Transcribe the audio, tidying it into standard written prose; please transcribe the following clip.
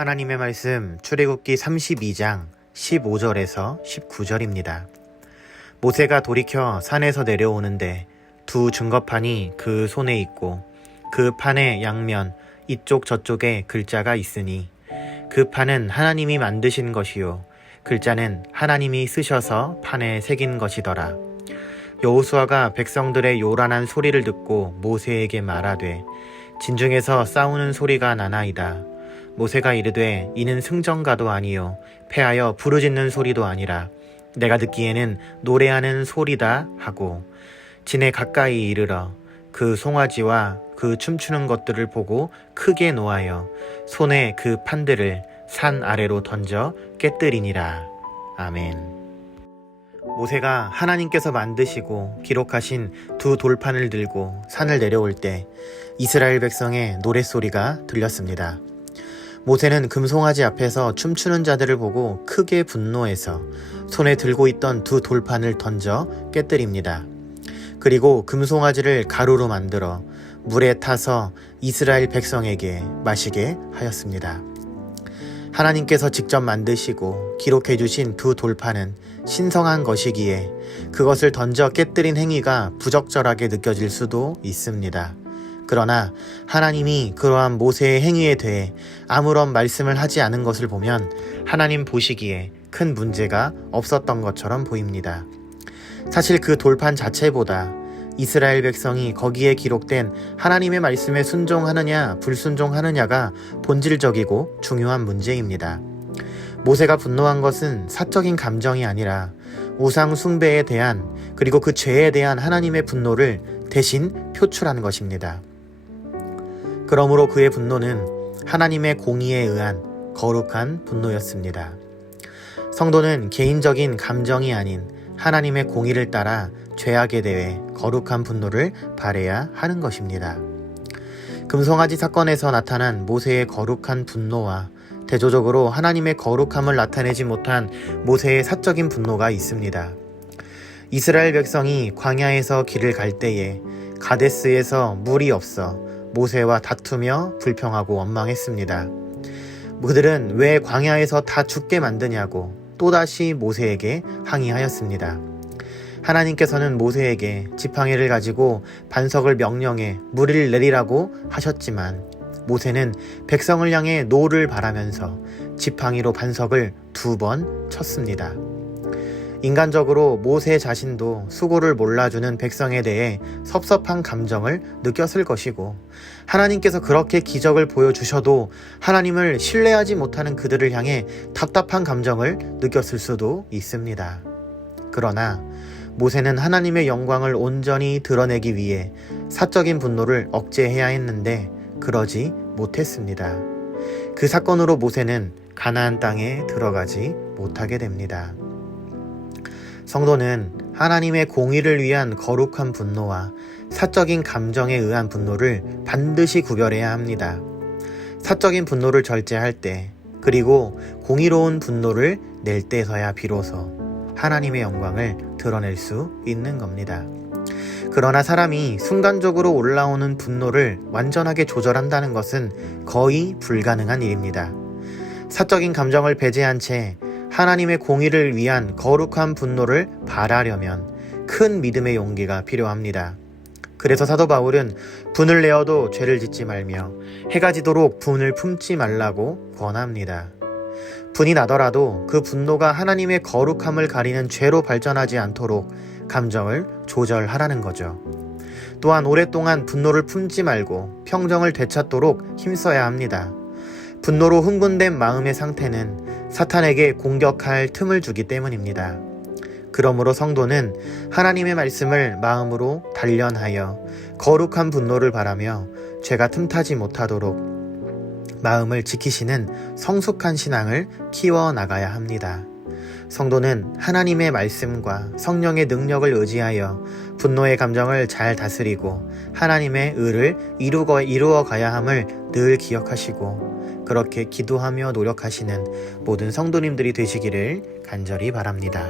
하나님의 말씀 출애굽기 32장 15절에서 19절입니다. 모세가 돌이켜 산에서 내려오는데 두 증거판이 그 손에 있고 그 판의 양면 이쪽 저쪽에 글자가 있으니 그 판은 하나님이 만드신 것이요 글자는 하나님이 쓰셔서 판에 새긴 것이더라. 여호수아가 백성들의 요란한 소리를 듣고 모세에게 말하되 진중에서 싸우는 소리가 나나이다. 모세가 이르되 이는 승전가도 아니요 패하여 부르짖는 소리도 아니라 내가 듣기에는 노래하는 소리다 하고 진에 가까이 이르러 그 송아지와 그 춤추는 것들을 보고 크게 노하여 손에 그 판들을 산 아래로 던져 깨뜨리니라. 아멘. 모세가 하나님께서 만드시고 기록하신 두 돌판을 들고 산을 내려올 때 이스라엘 백성의 노랫소리가 들렸습니다. 모세는 금송아지 앞에서 춤추는 자들을 보고 크게 분노해서 손에 들고 있던 두 돌판을 던져 깨뜨립니다. 그리고 금송아지를 가루로 만들어 물에 타서 이스라엘 백성에게 마시게 하였습니다. 하나님께서 직접 만드시고 기록해 주신 두 돌판은 신성한 것이기에 그것을 던져 깨뜨린 행위가 부적절하게 느껴질 수도 있습니다. 그러나 하나님이 그러한 모세의 행위에 대해 아무런 말씀을 하지 않은 것을 보면 하나님 보시기에 큰 문제가 없었던 것처럼 보입니다. 사실 그 돌판 자체보다 이스라엘 백성이 거기에 기록된 하나님의 말씀에 순종하느냐 불순종하느냐가 본질적이고 중요한 문제입니다. 모세가 분노한 것은 사적인 감정이 아니라 우상 숭배에 대한 그리고 그 죄에 대한 하나님의 분노를 대신 표출한 것입니다. 그러므로 그의 분노는 하나님의 공의에 의한 거룩한 분노였습니다. 성도는 개인적인 감정이 아닌 하나님의 공의를 따라 죄악에 대해 거룩한 분노를 발해야 하는 것입니다. 금송아지 사건에서 나타난 모세의 거룩한 분노와 대조적으로 하나님의 거룩함을 나타내지 못한 모세의 사적인 분노가 있습니다. 이스라엘 백성이 광야에서 길을 갈 때에 가데스에서 물이 없어 모세와 다투며 불평하고 원망했습니다. 그들은 왜 광야에서 다 죽게 만드냐고 또다시 모세에게 항의하였습니다. 하나님께서는 모세에게 지팡이를 가지고 반석을 명령해 물을 내리라고 하셨지만 모세는 백성을 향해 노를 바라면서 지팡이로 반석을 2번 쳤습니다. 인간적으로 모세 자신도 수고를 몰라주는 백성에 대해 섭섭한 감정을 느꼈을 것이고 하나님께서 그렇게 기적을 보여주셔도 하나님을 신뢰하지 못하는 그들을 향해 답답한 감정을 느꼈을 수도 있습니다. 그러나 모세는 하나님의 영광을 온전히 드러내기 위해 사적인 분노를 억제해야 했는데 그러지 못했습니다. 그 사건으로 모세는 가나안 땅에 들어가지 못하게 됩니다. 성도는 하나님의 공의를 위한 거룩한 분노와 사적인 감정에 의한 분노를 반드시 구별해야 합니다. 사적인 분노를 절제할 때 그리고 공의로운 분노를 낼 때서야 비로소 하나님의 영광을 드러낼 수 있는 겁니다. 그러나 사람이 순간적으로 올라오는 분노를 완전하게 조절한다는 것은 거의 불가능한 일입니다. 사적인 감정을 배제한 채 하나님의 공의를 위한 거룩한 분노를 발하려면 큰 믿음의 용기가 필요합니다. 그래서 사도 바울은 분을 내어도 죄를 짓지 말며 해가 지도록 분을 품지 말라고 권합니다. 분이 나더라도 그 분노가 하나님의 거룩함을 가리는 죄로 발전하지 않도록 감정을 조절하라는 거죠. 또한 오랫동안 분노를 품지 말고 평정을 되찾도록 힘써야 합니다. 분노로 흥분된 마음의 상태는 사탄에게 공격할 틈을 주기 때문입니다. 그러므로 성도는 하나님의 말씀을 마음으로 단련하여 거룩한 분노를 바라며 죄가 틈타지 못하도록 마음을 지키시는 성숙한 신앙을 키워나가야 합니다. 성도는 하나님의 말씀과 성령의 능력을 의지하여 분노의 감정을 잘 다스리고 하나님의 의를 이루어 가야 함을 늘 기억하시고 그렇게 기도하며 노력하시는 모든 성도님들이 되시기를 간절히 바랍니다.